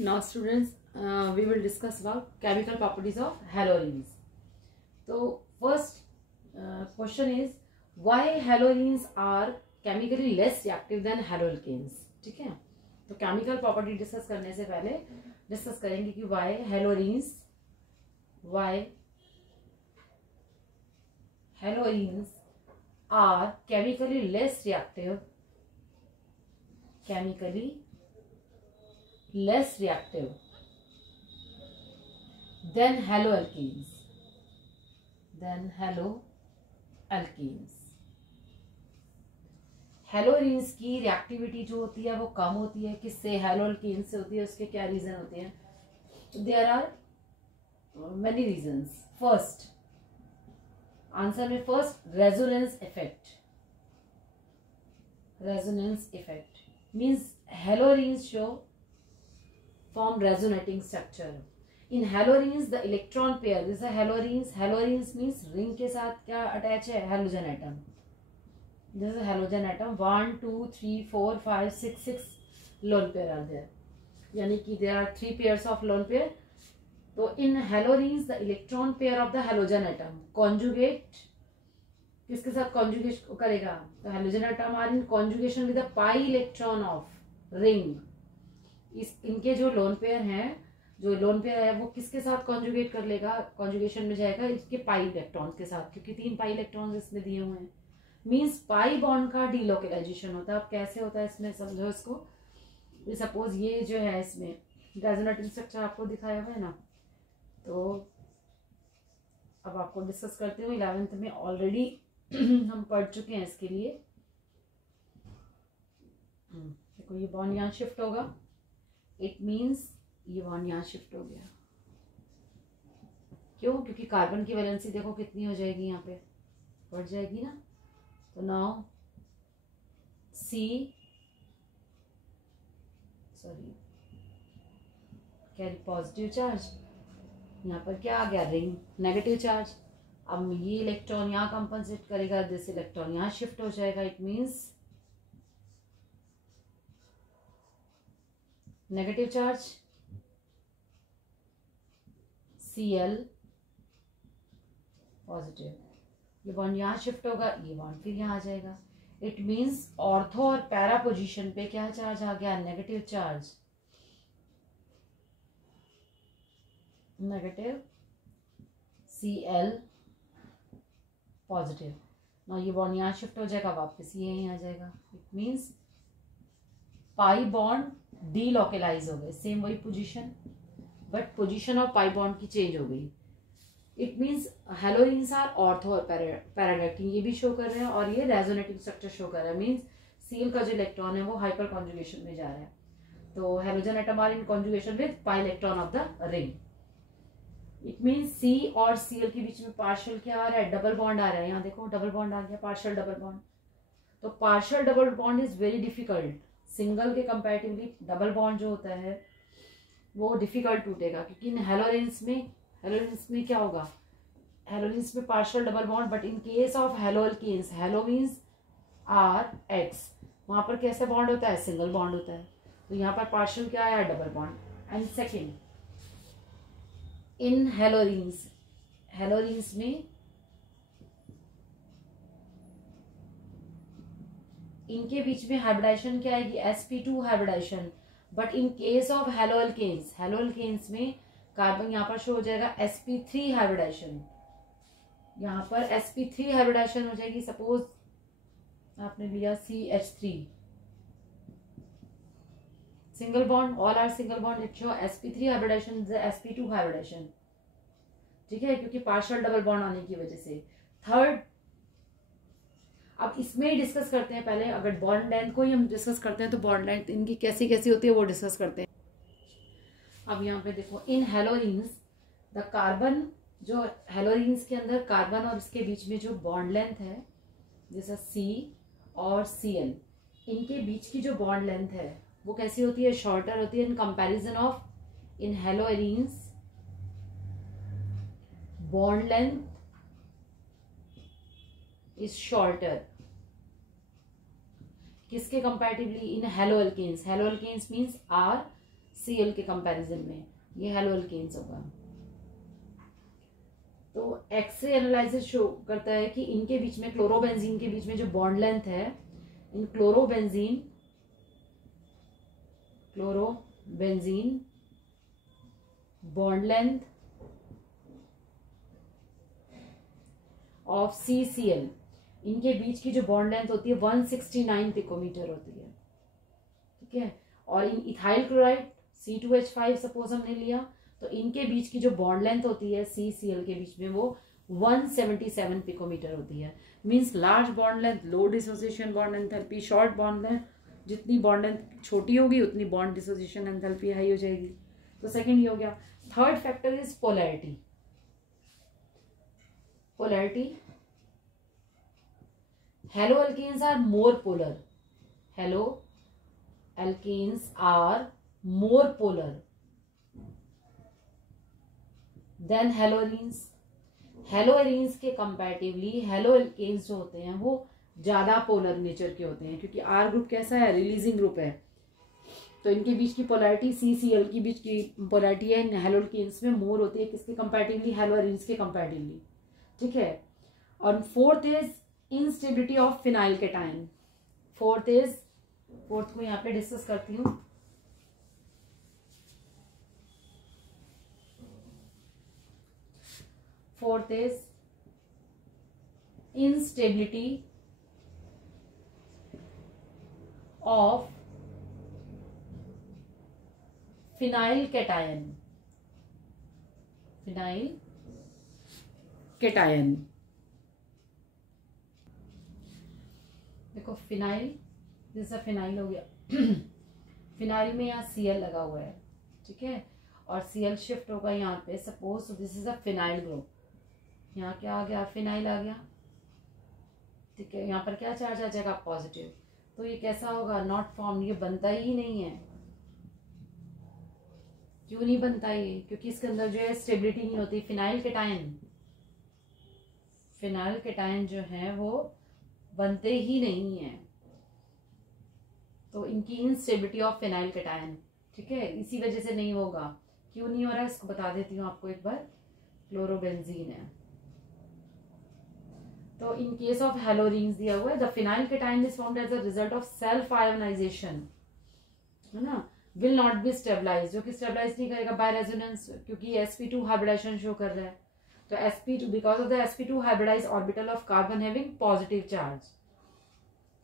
Now students, we will discuss about chemical properties of halogenes. So first question is, why halogenes are chemically less reactive than haloalkanes? ठीक है, तो chemical property discuss करने से पहले discuss करेंगे कि why halogenes are chemically less reactive than haloalkenes. हेलोजीन्स की reactivity जो होती है वो कम होती है, किससे? हेलोअल्केन से होती है। उसके क्या रीजन होते हैं? There are many reasons. First answer में first resonance effect means halogens show form resonating structure. In halogenes the electron pair, this is halogenes means ring के साथ क्या अटैच है? Halogen atom. This is halogen atom. 1 2 3 4 5 6 lone pair are there, यानी कि there are 3 pairs of lone pair. तो in halogenes the electron pair of the halogen atom conjugate किसके साथ conjugate करेगा? तो halogen atom are in conjugation with the pi electron of ring. इनके जो lone pair है वो किसके साथ कॉन्जुगेट कर लेगा? कॉन्जुगेशन में जाएगा इसके पाई इलेक्ट्रॉन्स के साथ, क्योंकि 3 पाई इलेक्ट्रॉन्स इसमें दिए हुए हैं। मींस पाई बॉन्ड का डीलोकलाइजेशन होता है। अब कैसे होता है इसमें समझो इसको। सपोज ये जो है इसमें रेजोनेटिंग स्ट्रक्चर आपको दिखाया हुआ है ना, तो अब आपको डिस्कस करते हुए 11th में ऑलरेडी हम पढ़ चुके हैं इसके लिए। देखो ये बॉन्ड यहाँ शिफ्ट होगा, इट मीन्स ये बॉन्ड यहाँ शिफ्ट हो गया। क्यों? क्योंकि कार्बन की वैलेंसी देखो कितनी हो जाएगी, यहाँ पे बढ़ जाएगी ना। तो नाउ कैरी पॉजिटिव चार्ज, यहाँ पर क्या आ गया? Ring negative charge. अब ये इलेक्ट्रॉन यहाँ कंपनसेट करेगा, दिस इलेक्ट्रॉन यहाँ शिफ्ट हो जाएगा, it means negative charge Cl positive. ये बॉन्ड यहाँ शिफ्ट होगा, ये बॉन्ड फिर यहाँ आ जाएगा। इट मींस ऑर्थो और पैरा पोजीशन पे क्या चार्ज आ गया? Negative charge, negative Cl positive. ना ये बॉन्ड यहाँ शिफ्ट हो जाएगा, वापस ये यहीं आ जाएगा। It means pi bond delocalise हो गए, सेम वही position, but position of pi bond की चेंज हो गई। It means halogens are ortho और पैराडाक्टिंग, ये भी शो कर रहे हैं, और ये रेजोनेटिंग स्ट्रक्चर शो कर रहा है। मींस Cl का जो इलेक्ट्रॉन है वो हाइपर कॉन्जुगेशन में जा रहा है। तो halogen atom are in conjugation with pi electron of the ring. It means C और Cl के बीच में पार्शियल क्या आ रहा है? डबल बॉन्ड आ रहा है। यहाँ देखो डबल बॉन्ड आ गया, पार्शियल डबल बॉन्ड। तो partial double bond is very difficult. Single के कंपैरेटिवली डबल बॉन्ड जो होता है वो डिफिकल्ट टूटेगा, क्योंकि इन हेलोजेन्स में क्या होगा? हेलोजेन्स में partial double bond, but in case of haloalkanes, halo means R X, वहां पर कैसा बॉन्ड होता है? सिंगल बॉन्ड होता है। तो यहाँ पर पार्शियल क्या आया? Double bond. And second, in halogens में इनके बीच में हाइब्रिडाइजेशन क्या आएगी? sp2 hybridisation. But in case of haloalkanes में कार्बन यहाँ पर शो हो जाएगा sp3 हाइब्रिडाइजेशन। यहाँ पर sp3 हाइब्रिडाइजेशन हो जाएगी। सपोज आपने लिया CH3 single bond, all are single bond, it show sp3 hybridisation, sp2 hybridisation. ठीक है, क्योंकि पार्शियल डबल बॉन्ड आने की वजह से। थर्ड, अब इसमें ही डिस्कस करते हैं। पहले अगर बॉन्ड लेंथ को ही हम डिस्कस करते हैं तो बॉन्ड लेंथ इनकी कैसी कैसी होती है वो डिस्कस करते हैं। अब यहाँ पे देखो, इन हेलोजीन्स द कार्बन, जो हेलोजीन्स के अंदर कार्बन और इसके बीच में जो बॉन्ड लेंथ है, जैसा C और Cl, इनके बीच की जो बॉन्ड लेंथ है वो कैसी होती है? शॉर्टर होती है in comparison of in halogens bond length is shorter. किसके comparatively? In haloalkanes. Haloalkanes means R Cl के कंपैरिजन में, ये हेलो अल्केन्स होगा। तो एक्सरे एनालिसिस शो करता है कि इनके बीच में, क्लोरोबेंजीन के बीच में जो बॉन्ड लेंथ है, in chlorobenzene bond length of CCl, इनके बीच की जो बॉन्ड लेंथ होती है 169 पिकोमीटर होती है, ठीक है। और इन इथाइल क्लोराइड C2H5 सपोज हमने लिया, तो इनके बीच की जो बॉन्ड लेंथ होती है CCl के बीच में वो 177 पिकोमीटर होती है। Means large bond length low dissociation bond enthalpy, short bond length जितनी बॉन्ड लेंथ छोटी होगी उतनी बॉन्ड डिसोसिएशन एंथैल्पी हाई हो जाएगी। तो सेकंड ये हो गया। Third factor is polarity. Haloalkanes are more polar, haloalkanes are more polar than haloarenes. Haloarenes के कंपैरेटिवली हेलो अल्केन्स जो होते हैं वो ज्यादा पोलर नेचर के होते हैं, क्योंकि आर ग्रुप कैसा है, रिलीजिंग ग्रुप है। तो इनके बीच की पोलैरिटी CCl के बीच की पोलैरिटी है हेलो अल्केन्स में मोर होती है, किसके कंपैरेटिवली, हेलोरीन्स के कंपैरेटिवली, ठीक है। और fourth is instability of phenyl cation. Fourth को यहाँ पे डिस्कस करती हूँ। Fourth is instability of phenyl cation। देखो फिनाइल, जैसा फिनाइल हो गया फिनाइल में यहाँ Cl लगा हुआ है, ठीक है, और Cl शिफ्ट होगा यहाँ पे, suppose this is a phenyl group, यहाँ क्या आ गया, फिनाइल आ गया, ठीक है। यहाँ पर क्या चार्ज आ जाएगा, पॉजिटिव। तो ये कैसा होगा, नॉट फॉर्म, ये बनता ही नहीं है। क्यों नहीं बनता ये, क्योंकि इसके अंदर जो है स्टेबिलिटी नहीं होती। फिनाइल केटायन जो है वो बनते ही नहीं है, तो इनकी इंस्टेबिलिटी ऑफ फिनाइल केटायन, ठीक है, इसी वजह से नहीं होगा। क्यों नहीं हो रहा है इसको बता देती हूँ आपको एक बार। क्लोरोबेंजीन है, तो इन केस ऑफ हेलोरीन्स दिया हुआ है, the phenyl cation is formed as a result of self ionisation, है ना, विल नॉट बी स्टेबलाइज, जो कि स्टेबलाइज नहीं करेगा बाय रेजोनेंस, क्योंकि sp2 हाइब्रिडाइजेशन शो कर रहा है। तो sp2, because of the sp2 hybridise orbital of carbon having positive charge,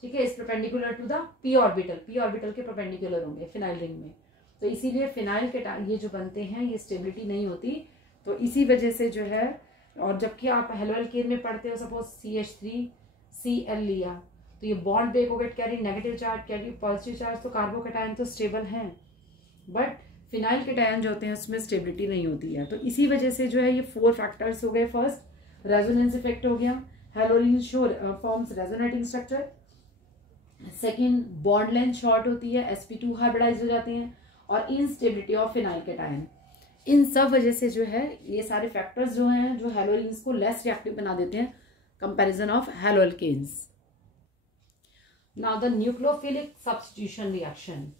ठीक है, is perpendicular to the p orbital के परपेंडिकुलर होंगे फिनाइल रिंग में। तो इसीलिए फिनाइल के ये जो बनते हैं ये स्टेबिलिटी नहीं होती, तो इसी वजह से जो है। और जबकि आप हेलो अल्केन में पढ़ते हो, सपोज CH3Cl लिया, तो ये बॉन्ड ब्रेक हो गया, carry negative charge, carry positive charge, तो कार्बोकेटायन तो स्टेबल हैं, बट फिनाइल केटायन जो होते हैं उसमें स्टेबिलिटी नहीं होती है। तो इसी वजह से जो है ये 4 फैक्टर्स हो गए। फर्स्ट रेजोनेंस इफेक्ट हो गया, haloarene show forms resonating structure. Second, bond length short होती है, sp2 हाइब्रिडाइज हो जाते हैं, और इनस्टेबिलिटी ऑफ फिनाइल केटायन। इन सब वजह से जो है ये सारे फैक्टर्स जो हैं जो हेलोरीन्स को लेस रिएक्टिव बना देते हैं comparison of haloalkanes. Now the nucleophilic substitution reaction.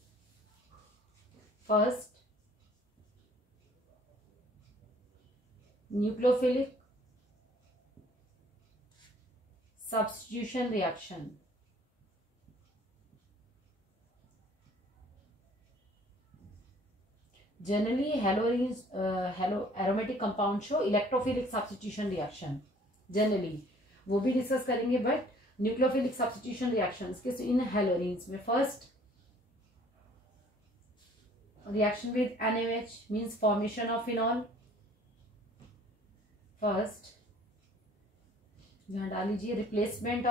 First, nucleophilic substitution reaction. Generally, aromatic compound show electrophilic substitution reaction. Generally, वो भी डिस्कस करेंगे, बट न्यूक्लियोफिलिक सब्स्टिट्यूशन रिएक्शंस किस इन हेलोरीन्स में। First, reaction with NaOH means formation of phenol. First यहाँ डाल लीजिए, replacement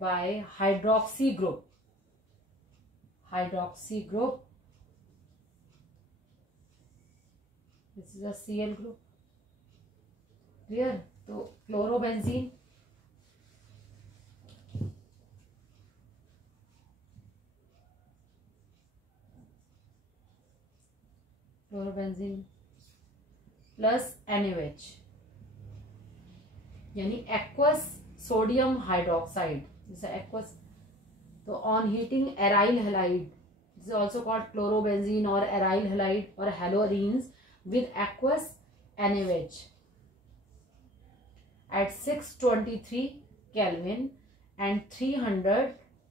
bye hydroxy group. This is a Cl group, clear. तो chlorobenzene, plus NaOH, यानी एक्वस सोडियम हाइड्रोक्साइड, जैसे एक्वस, तो on heating aryl halide, this is also called chlorobenzene और aryl halide और हेलोरीन्स with aqueous NaOH at 623 Kelvin and 300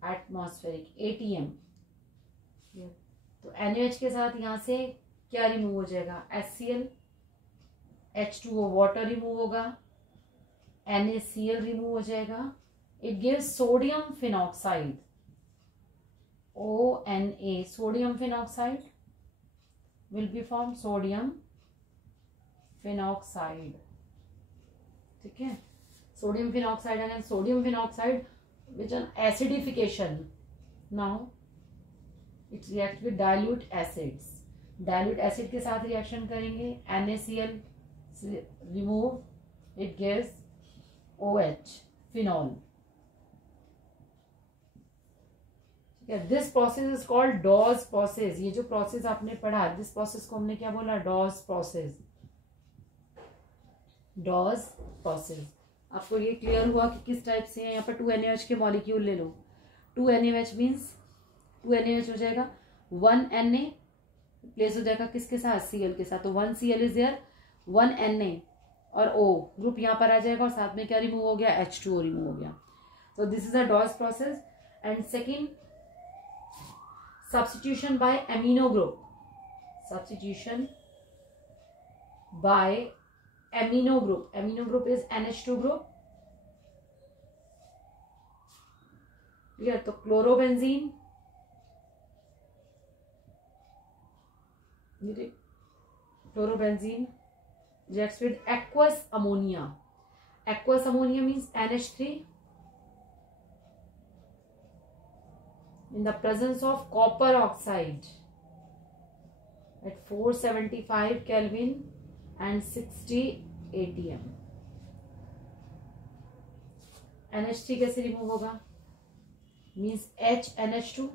atmospheric ATM. तो NaOH के साथ यहाँ से क्या रिमूव हो जाएगा, HCl, H2O वाटर रिमूव होगा, NaCl रिमूव हो जाएगा. It gives sodium phenoxide, ONA, sodium phenoxide will be formed, sodium phenoxide. ठीक है, sodium phenoxide and sodium phenoxide which on acidification, now it's react with dilute acids. Dilute acid के साथ reaction करेंगे, NaCl remove, it gives OH, phenol. ठीक है, this process is called Dow's process. ये जो process आपने पढ़ा, दिस प्रोसेस को हमने क्या बोला, डॉज प्रोसेस. Dodge process. आपको ये क्लियर हुआ कि किस टाइप से है. यहाँ पर 2NaOH के मॉलिक्यूल ले लो. 2NaOH मीन्स 2NaOH हो जाएगा 1Na प्लेस हो जाएगा किसके साथ, Cl के साथ. तो 1Cl इज देयर, 1Na और O ग्रुप यहाँ पर आ जाएगा और साथ में क्या रिमूव हो गया, H2O रिमूव हो गया. तो this is a Dow's process. And second, substitution by amino group. Substitution by amino group. Amino group is NH2 group. Clear? तो chlorobenzene, chlorobenzene reacts with aqueous ammonia. Aqueous ammonia means NH3 in the presence of copper oxide at 475 Kelvin and 60 ATM. NH3 कैसे remove होगा, means HNH2.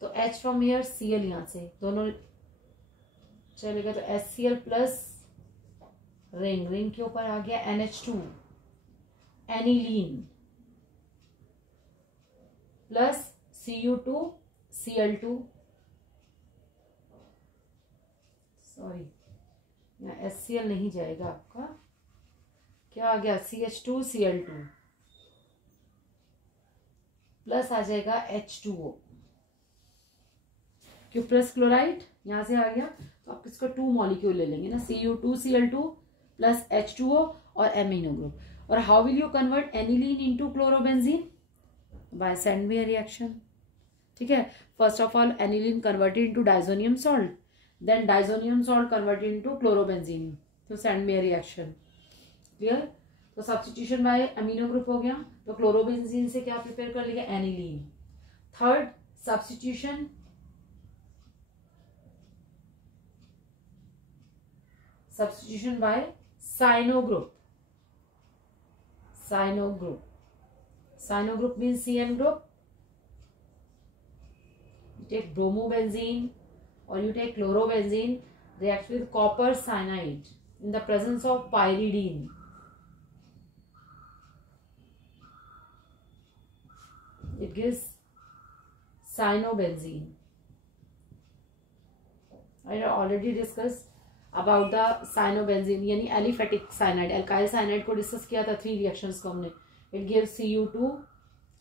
तो H from here, Cl यहाँ से दोनों चलेगा, तो HCl plus ring, ring के ऊपर आ गया NH2, aniline plus Cu2 Cl2, sorry यहाँ HCl नहीं जाएगा आपका, क्या आ गया, CH2 Cl2 प्लस आ जाएगा H2O, क्यों प्लस क्लोराइड यहाँ से आ गया. तो आप इसको 2 मॉलिक्यूल ले लेंगे ना, Cu2 Cl2 प्लस H2O और एमिनो ग्रुप. और how will you convert aniline into chlorobenzene, by Sandmeyer reaction. ठीक है, first of all aniline converted into diazonium salt, then diazonium salt converted into chlorobenzene through Sandmeyer reaction. Clear? तो substitution by amino group हो गया. तो chlorobenzene से क्या prepare कर लिया, aniline. Third substitution, substitution by cyano group. Cyano group, cyano group means CN group. You take bromobenzene or you take chlorobenzene, reacts with copper cyanide in the presence of pyridine. It gives cyanobenzene. I already discussed about the cyanobenzene, यानी aliphatic cyanide, alkyl cyanide को discuss किया था 3 reactions को हमने. It gives Cu2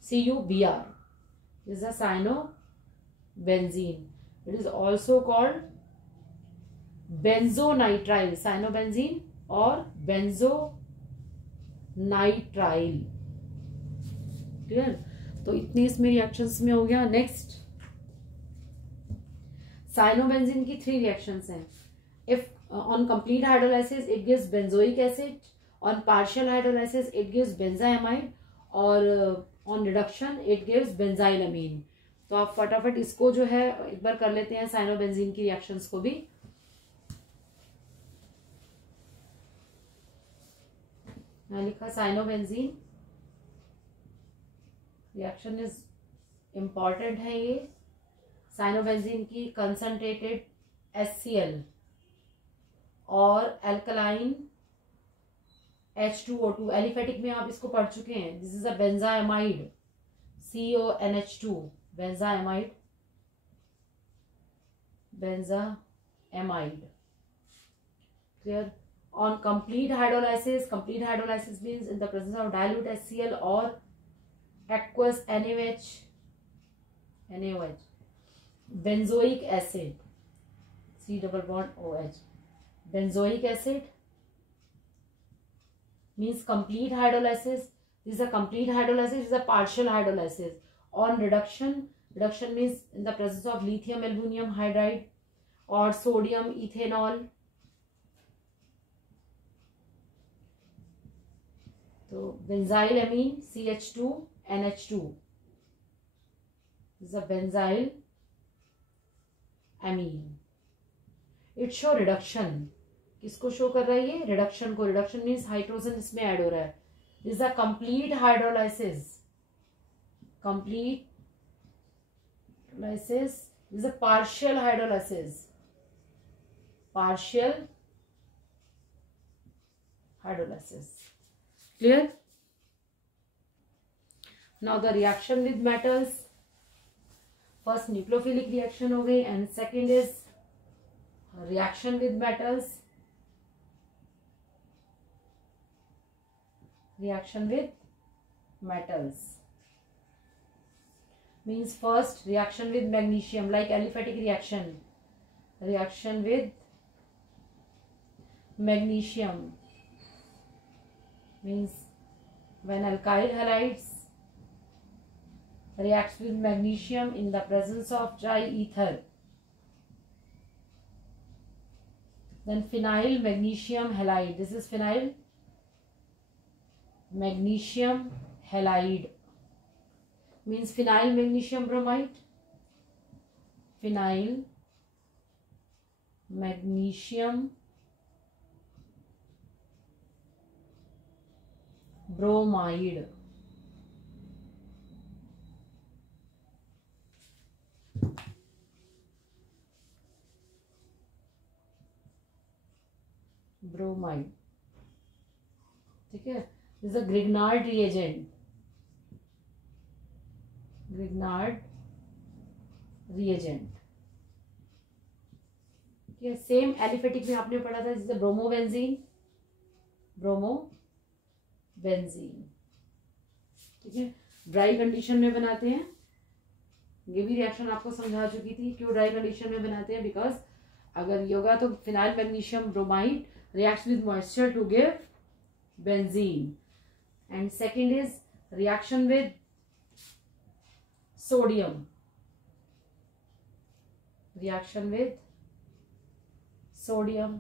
CuBr. This is a cyanobenzene. It is also called benzonitrile, cyanobenzene or benzonitrile. Clear? तो इतनी इसमें reactions में हो गया. नेक्स्ट, साइनोबेंजीन की 3 रिएक्शंस हैं. If on complete hydrolysis it gives benzoic acid, on partial hydrolysis it gives benzamide, और on reduction it gives benzylamine. तो आप फटाफट इसको जो है एक बार कर लेते हैं, साइनोबेंजीन की रिएक्शंस को भी. यहाँ लिखा साइनोबेंजीन रिएक्शन इज इंपॉर्टेंट है. ये साइनोबेंजीन की कंसंट्रेटेड HCl और एल्कलाइन H2O2, एलिफेटिक में आप इसको पढ़ चुके हैं. This is a benzamide, CONH2, benzamide, benzamide. Clear? On complete hydrolysis means in the presence of dilute HCl or aqueous NaOH, benzoic acid, C double bond OH. Benzoic acid means complete hydrolysis. This is a complete hydrolysis, this is a partial hydrolysis. On reduction means in the presence of lithium aluminum hydride or sodium ethanol. So benzyl amine, CH2 NH2. This is a benzyl amine. It show reduction. किसको show कर रहा है ये? Reduction को. Reduction means hydrogen इसमें add हो रहा है. This is a complete hydrolysis. Complete hydrolysis. This is a partial hydrolysis. Partial hydrolysis. Clear? Now the reaction with metals. First nucleophilic reaction हो गई and second is reaction with metals. Reaction with metals means first reaction with magnesium, like aliphatic reaction. Reaction with magnesium means when alkyl halides reacts with magnesium in the presence of dry ether. Then phenyl magnesium halide. This is phenyl magnesium halide. Means phenyl magnesium bromide. Phenyl magnesium bromide. Bromide. ठीक है. This is a Grignard reagent. Grignard reagent. ठीक है. Same aliphatic में आपने पढ़ा था. This is bromobenzene. Bromobenzene. ठीक है. ड्राई कंडीशन में बनाते हैं. ये भी रिएक्शन आपको समझा चुकी थी. क्यों ड्राई कंडीशन में बनाते हैं? बिकॉज अगर ये होगा तो phenyl magnesium bromide reacts with moisture to give benzene. And second is reaction with sodium. Reaction with sodium.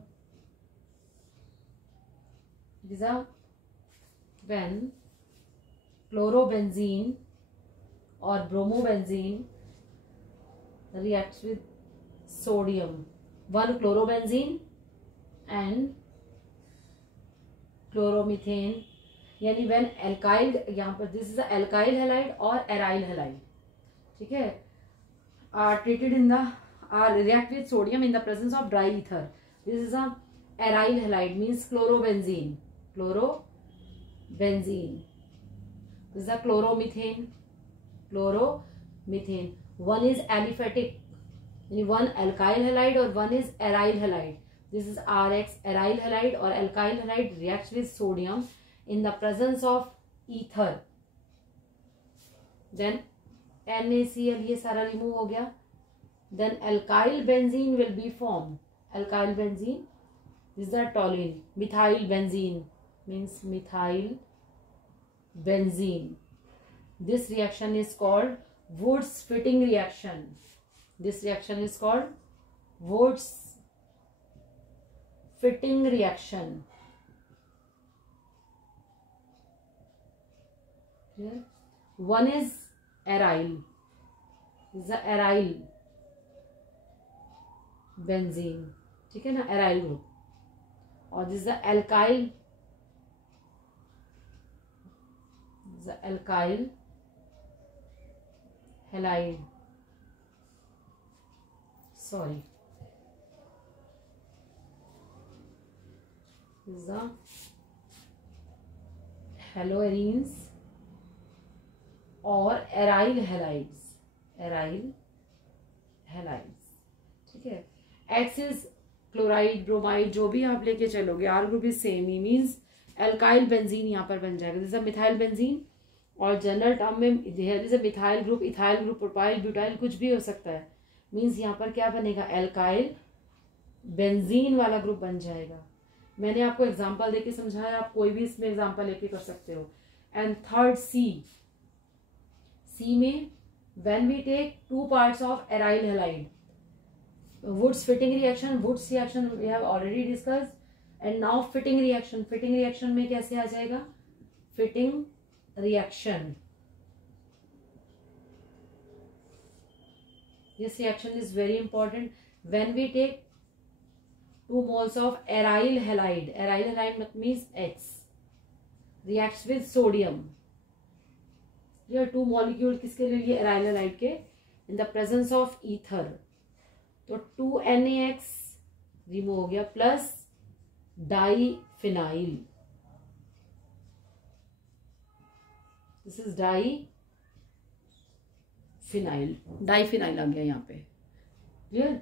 These are when chlorobenzene or bromobenzene reacts with sodium. One chlorobenzene and chloromethane. यानी when alkyl, यहाँ पर this is alkyl halide और aryl halide. ठीक है. Are treated in the are react with sodium in the presence of dry ether. This is a aryl halide means chlorobenzene. Chlorobenzene. This is a chloromethane. Chloromethane. One is aliphatic, यानी one alkyl halide और one is aryl halide. This is RX, aryl halide or alkyl halide reacts with sodium in the presence of ether. Then NaCl, ये सारा remove हो गया. Then alkyl benzene will be formed. Alkyl benzene, this is the toluene. Methyl benzene means methyl benzene. This reaction is called Wurtz fitting reaction. This reaction is called Wurtz fitting reaction. Here one is aryl. This is the aryl benzene. ठीक है ना, aryl group. और this is the alkyl. This is the alkyl halide. Sorry. This is the हेलोरीन्स और aryl halides, aryl halides, ठीक है। X is chloride, bromide, जो भी आप लेके चलोगे, आर ग्रुप इज सेम ही, मीन्स एल्काइल बेंजीन यहाँ पर बन जाएगा, जैसे मिथाइल बेंजीन। और जनरल टर्म में there is a methyl group, ethyl group, propyl, butyl, कुछ भी हो सकता है। मीन्स यहाँ पर क्या बनेगा, एल्काइल बेंजीन वाला ग्रुप बन जाएगा। मैंने आपको एग्जांपल देके समझाया, आप कोई भी इसमें एग्जांपल लेके कर सकते हो। एंड थर्ड सी, सी में when we take two parts of aryl halide, Wurtz Fittig reaction, Wurtz reaction we have already discussed. And now Fittig reaction, Fittig reaction में कैसे आ जाएगा, Fittig reaction, this reaction is very important. When we take 2 moles of aryl halide, aryl halide means X, reacts with sodium, ये 2 molecule किसके ले लिए, aryl halide के, in the presence of ether, तो 2NaX रिमूव हो गया, plus diphenyl, this is diphenyl, diphenyl आ गया यहाँ पे, क्लियर।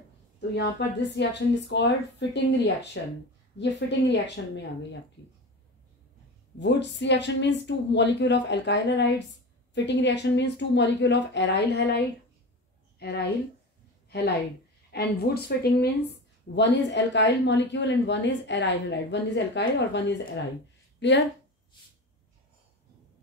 तो यहाँ पर this reaction is called Fittig reaction, ये फिटिंग रिएक्शन में आ गई आपकी। Wurtz reaction means 2 molecule of alkyl halides, Fittig reaction means 2 molecule of aryl halide, aryl halide. And Wurtz Fittig means 1 is alkyl molecule and 1 is aryl halide, 1 is alkyl और 1 is aryl, clear.